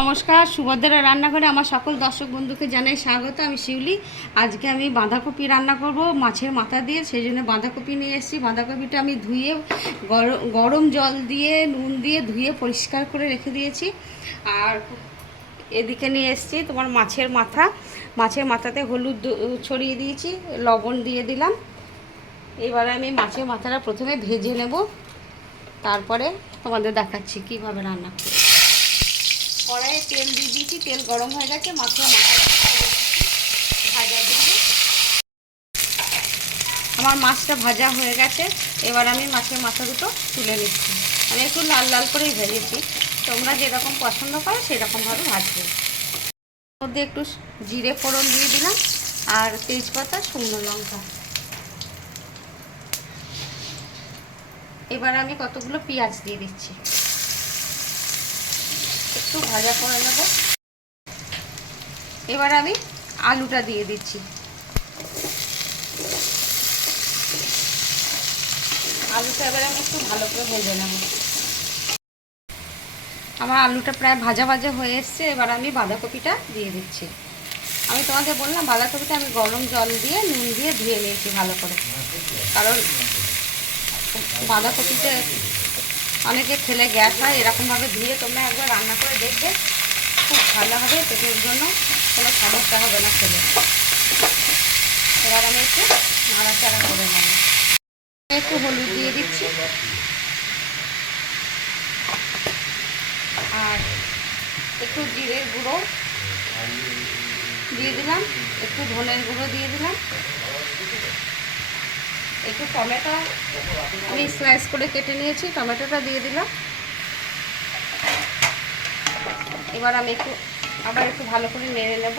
নমস্কার, সুভদ্রা রান্নাঘরে আমার সকল দর্শক বন্ধুকে জানাই স্বাগত। আমি শিউলি। আজকে আমি বাঁধাকপি রান্না করব মাছের মাথা দিয়ে সেই জন্য বাঁধাকপি নিয়ে এসেছি। বাঁধাকপিটা আমি ধুয়ে গরম জল দিয়ে, নুন দিয়ে ধুয়ে পরিষ্কার করে রেখে দিয়েছি। আর এদিকে নিয়ে এসেছি তোমার মাছের মাথা। মাছের মাথাতে হলুদ ছড়িয়ে দিয়েছি, লবণ দিয়ে দিলাম। এবারে আমি মাছের মাথাটা প্রথমে ভেজে নেব। তারপরে তোমাদের দেখাচ্ছি কীভাবে রান্না করব। কড়াইয়ে তেল দিয়ে দিয়েছি, তেল গরম হয়ে গেছে মাছের মাথা ভাজার জন্য আমার মাছটা ভাজা হয়ে গেছে, এবার আমি মাছের মাথা দুটো তুলে নিচ্ছি। আমি একটু লাল লাল করেই ভেজেছি, তোমরা যেরকম পছন্দ করো সেরকমভাবে ভাজবে। মধ্যে একটু জিরে ফোড়ন দিয়ে দিলাম, আর তেজপাতা, শুকনো লঙ্কা। এবার আমি কতগুলো পেঁয়াজ দিয়ে দিচ্ছি। একটু ভাজা করে নেব। এবার আমি আলুটা দিয়ে দিচ্ছি। আলুটা এবার আমি একটু ভালো করে ভেজে নেব। আমার আলুটা প্রায় ভাজা ভাজা হয়ে এসছে, এবার আমি বাঁধাকপিটা দিয়ে দিচ্ছি। আমি তোমাদের বললাম, বাঁধাকপিটা আমি গরম জল দিয়ে, নুন দিয়ে ধুয়ে নিয়েছি ভালো করে। কারণ বাঁধাকপিতে অনেকে খেলে গ্যাস হয়, এরকমভাবে ধুয়ে তোমরা একবার রান্না করে দেখবে। খুব ভালো হবে, পেটের জন্য কোনো সমস্যা হবে না খেলে। এবার আমি একটু নাড়াচাড়া করে নেব। একটু হলুদ দিয়ে দিচ্ছি। আর একটু জিরের গুঁড়ো দিয়ে দিলাম, একটু ধনের গুঁড়ো দিয়ে দিলাম। একটু টমেটো আমি স্লাইস করে কেটে নিয়েছি, টমেটোটা দিয়ে দিলাম। এবার আমি একটু, আবার একটু ভালো করে নেড়ে নেব।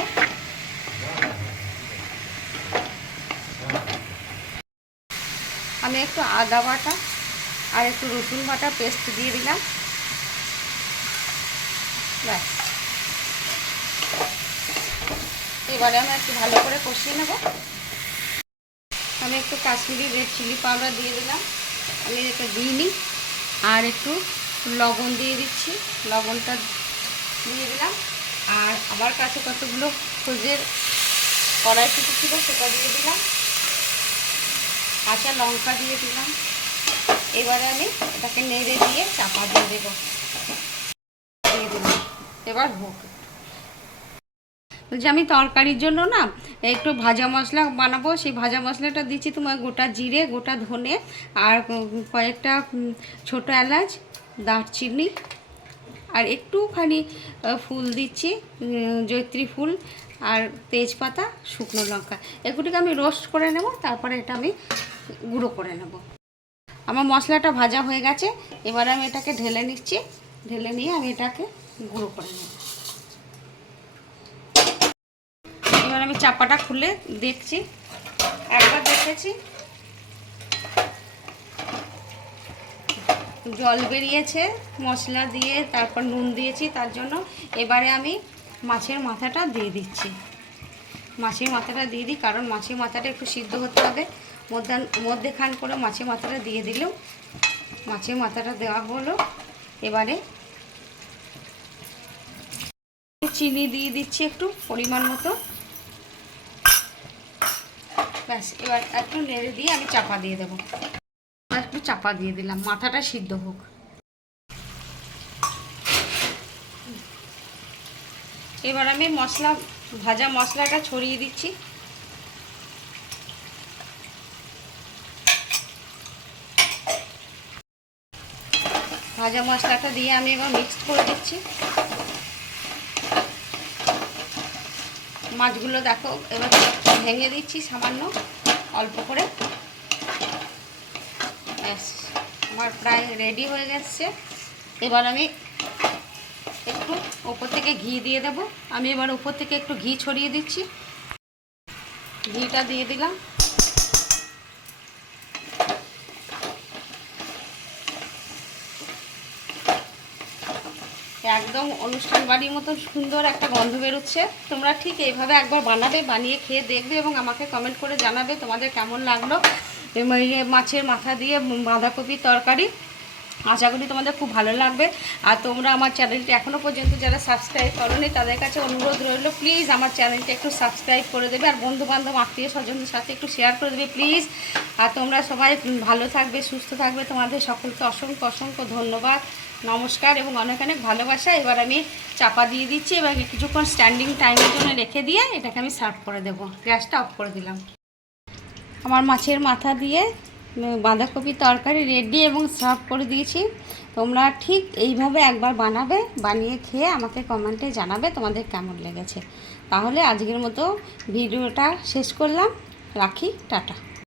আমি একটু আদা বাটা আর একটু রসুন বাটা পেস্ট দিয়ে দিলাম। ব্যাস। এবারে আমি একটু ভালো করে কষিয়ে নেব। আমি একটু কাশ্মীরি রেড চিলি পাউডার দিয়ে দিলাম। আমি এটা দিইনি। আর একটু লবণ দিয়ে দিচ্ছি। লবণটা দিয়ে দিলাম। আর আমার কাছে কতগুলো খোঁজের কড়াইশুটি ছিল সেটা দিয়ে দিলাম। কাঁচা লঙ্কা দিয়ে দিলাম। এবারে আমি এটাকে নেড়ে দিয়ে চাপা দিয়ে দেবো। দিয়ে দিলাম। এবার হোক বলছি, আমি তরকারির জন্য না একটু ভাজা মশলা বানাবো। সেই ভাজা মশলাটা দিচ্ছি তোমার গোটা জিরে, গোটা ধনে আর কয়েকটা ছোট এলাচ, দারচিনি আর একটুখানি ফুল দিচ্ছি জৈত্রী ফুল আর তেজপাতা, শুকনো লঙ্কা। এগুলিকে আমি রোস্ট করে নেব, তারপরে এটা আমি গুঁড়ো করে নেব। আমার মশলাটা ভাজা হয়ে গেছে। এবার আমি এটাকে ঢেলে নিচ্ছি। ঢেলে নিয়ে আমি এটাকে গুঁড়ো করে নেব। এবার আমি চাপাটা খুলে দেখছি। একবার দেখেছি। জল বেরিয়েছে, মশলা দিয়ে, তারপর নুন দিয়েছি, তার জন্য এবারে আমি মাছের মাথাটা দিয়ে দিচ্ছি। মাছের মাথাটা দিয়ে দিই, কারণ মাছের মাথাটা একটু সিদ্ধ হতে হবে। মধ্যে, মধ্যেখান করে মাছের মাথাটা দিয়ে দিলেও মাছের মাথাটা দেওয়া হলো। এবারে চিনি দিয়ে দিচ্ছি একটু পরিমাণ মতো। ব্যাস, এবার একটু নেড়ে দিয়ে আমি চাপা দিয়ে দেবো। একটু চাপা দিয়ে দিলাম, মাথাটা সিদ্ধ হোক। এবার আমি মশলা, ভাজা মশলাটা ছড়িয়ে দিচ্ছি। ভাজা মশলাটা দিয়ে আমি এবার মিক্সড করে দিচ্ছি। মাছগুলো দেখো, এবার ভেঙে দিচ্ছি সামান্য, অল্প করে। ব্যাস, আমার প্রায় রেডি হয়ে গেছে। এবার আমি একটু ওপর থেকে ঘি দিয়ে দেব। আমি এবার উপর থেকে একটু ঘি ছড়িয়ে দিচ্ছি। ঘিটা দিয়ে দিলাম। একদম অনুষ্ঠান বাড়ির মতন সুন্দর একটা গন্ধ বেরোচ্ছে। তোমরা ঠিক এইভাবে একবার বানাবে, বানিয়ে খেয়ে দেখবে এবং আমাকে কমেন্ট করে জানাবে তোমাদের কেমন লাগল। মাছের মাথা দিয়ে বাঁধাকপির তরকারি। আশা করি তোমাদের খুব ভালো লাগবে। আর তোমরা আমার চ্যানেলটি এখনও পর্যন্ত যারা সাবস্ক্রাইব করোনি, তাদের কাছে অনুরোধ রইল প্লিজ আমার চ্যানেলটা একটু সাবস্ক্রাইব করে দেবে আর বন্ধু বান্ধব আত্মীয় স্বজনদের সাথে একটু শেয়ার করে দেবে প্লিজ আর তোমরা সবাই ভালো থাকবে, সুস্থ থাকবে। তোমাদের সকলকে অসংখ্য অসংখ্য ধন্যবাদ। নমস্কার এবং অনেক অনেক ভালোবাসা। এবার আমি চাপা দিয়ে দিচ্ছি এবার কিছুক্ষণ স্ট্যান্ডিং টাইমের জন্য রেখে দিয়ে এটাকে আমি সার্ভ করে দেবো। গ্যাসটা অফ করে দিলাম। আমার মাছের মাথা দিয়ে বাঁধাকপি তরকারি রেডি এবং সার্ভ করে দিয়েছি। তোমরা ঠিক এইভাবে একবার বানাবে, বানিয়ে খেয়ে আমাকে কমেন্টে জানাবে তোমাদের কেমন লেগেছে। তাহলে আজকের মতো ভিডিওটা শেষ করলাম। রাখি, টাটা।